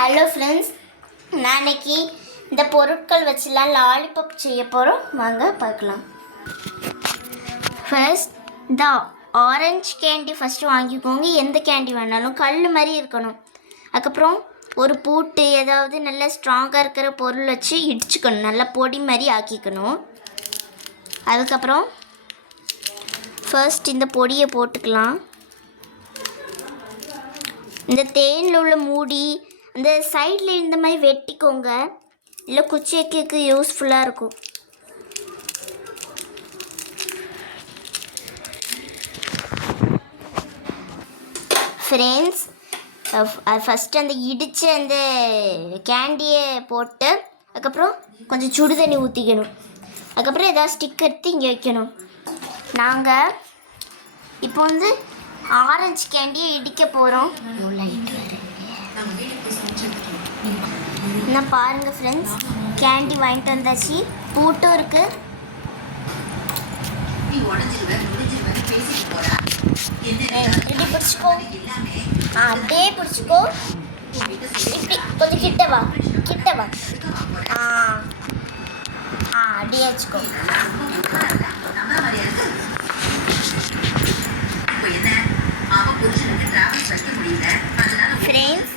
Hello friends, நாளைக்கு இந்த பொருட்கள் வச்சுலாம் லாலிபாப் செய்ய போகிறோம். வாங்க பார்க்கலாம். ஃபர்ஸ்ட் இந்த ஆரஞ்சு கேண்டி ஃபஸ்ட்டு வாங்கிக்கோங்க. எந்த கேண்டி வேணாலும் கல் மாதிரி இருக்கணும். அதுக்கப்புறம் ஒரு பூட்டு ஏதாவது நல்லா ஸ்ட்ராங்காக இருக்கிற பொருள் வச்சு இடிச்சுக்கணும், நல்லா பொடி மாதிரி ஆக்கிக்கணும். அதுக்கப்புறம் ஃபர்ஸ்ட் இந்த பொடியை போட்டுக்கலாம். இந்த தேனில் உள்ள மூடி அந்த சைடில் இந்த மாதிரி வெட்டிக்கோங்க, இல்லை குச்சி வைக்கிறதுக்கு யூஸ்ஃபுல்லாக இருக்கும். ஃப்ரெண்ட்ஸ், ஃபஸ்ட்டு அந்த இடித்த அந்த கேண்டியை போட்டு அதுக்கப்புறம் கொஞ்சம் சுடு தண்ணி ஊற்றிக்கணும். அதுக்கப்புறம் ஏதாவது ஸ்டிக் எடுத்து இங்கே வைக்கணும். நாங்கள் இப்போ ஆரஞ்சு கேண்டியை இடிக்க போகிறோம். நான் பாருங்கள் ஃப்ரெண்ட்ஸ், கேண்டி வாங்கிட்டு வந்தாச்சு, பூட்டும் இருக்குது. இப்படி பிடிச்சிக்கோ, அப்படியே பிடிச்சிக்கோ. இப்படி கொஞ்சம் கிட்டவா. அப்படியே வச்சுக்கோ. ஃப்ரெண்ட்ஸ்,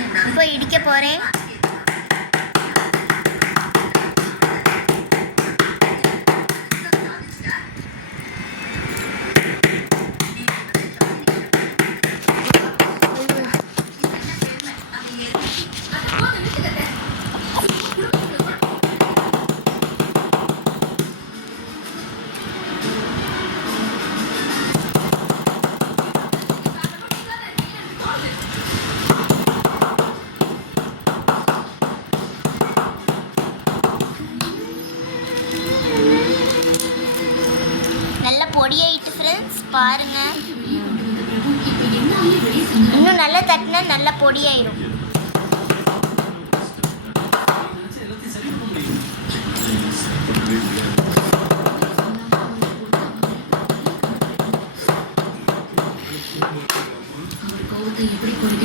இப்போ இடிக்க போகிறேன். பொடியாயிட்டு ஃப்ரெண்ட்ஸ், பாருங்க. இன்னும் நல்லா தட்டினா நல்லா பொடியாயிடும்.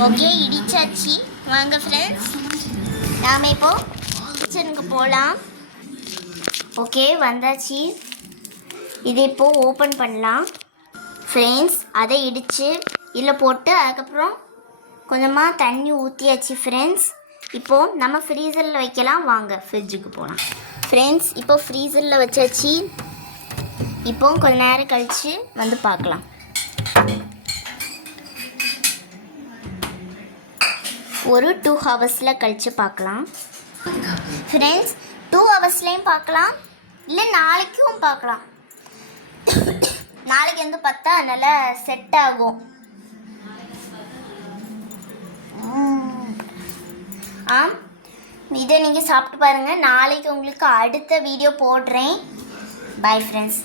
ஓகே, இடிச்சாச்சு. வாங்க ஃப்ரெண்ட்ஸ், நாம இப்போ கிச்சனுக்கு போகலாம். ஓகே, வந்தாச்சு. இதை இப்போது ஓப்பன் பண்ணலாம். ஃப்ரெண்ட்ஸ், அதை இடித்து இதில் போட்டு அதுக்கப்புறம் கொஞ்சமாக தண்ணி ஊற்றியாச்சு. ஃப்ரெண்ட்ஸ், இப்போது நம்ம ஃப்ரீசரில் வைக்கலாம். வாங்க ஃப்ரிட்ஜுக்கு போகலாம். ஃப்ரெண்ட்ஸ், இப்போ ஃப்ரீசரில் வச்சாச்சு. இப்போ கொஞ்ச நேரம் கழித்து பார்க்கலாம். ஒரு 2 ஹவர்ஸில் கழித்து பார்க்கலாம். ஃப்ரெண்ட்ஸ், 2 ஹவர்ஸ்லேயும் பார்க்கலாம், இல்லை நாளைக்கும் பார்க்கலாம். நாளைக்கு பார்த்தா நல்லா செட் ஆகும். இதை நீங்கள் சாப்பிட்டு பாருங்கள். நாளைக்கு உங்களுக்கு அடுத்த வீடியோ போடுறேன். Bye friends.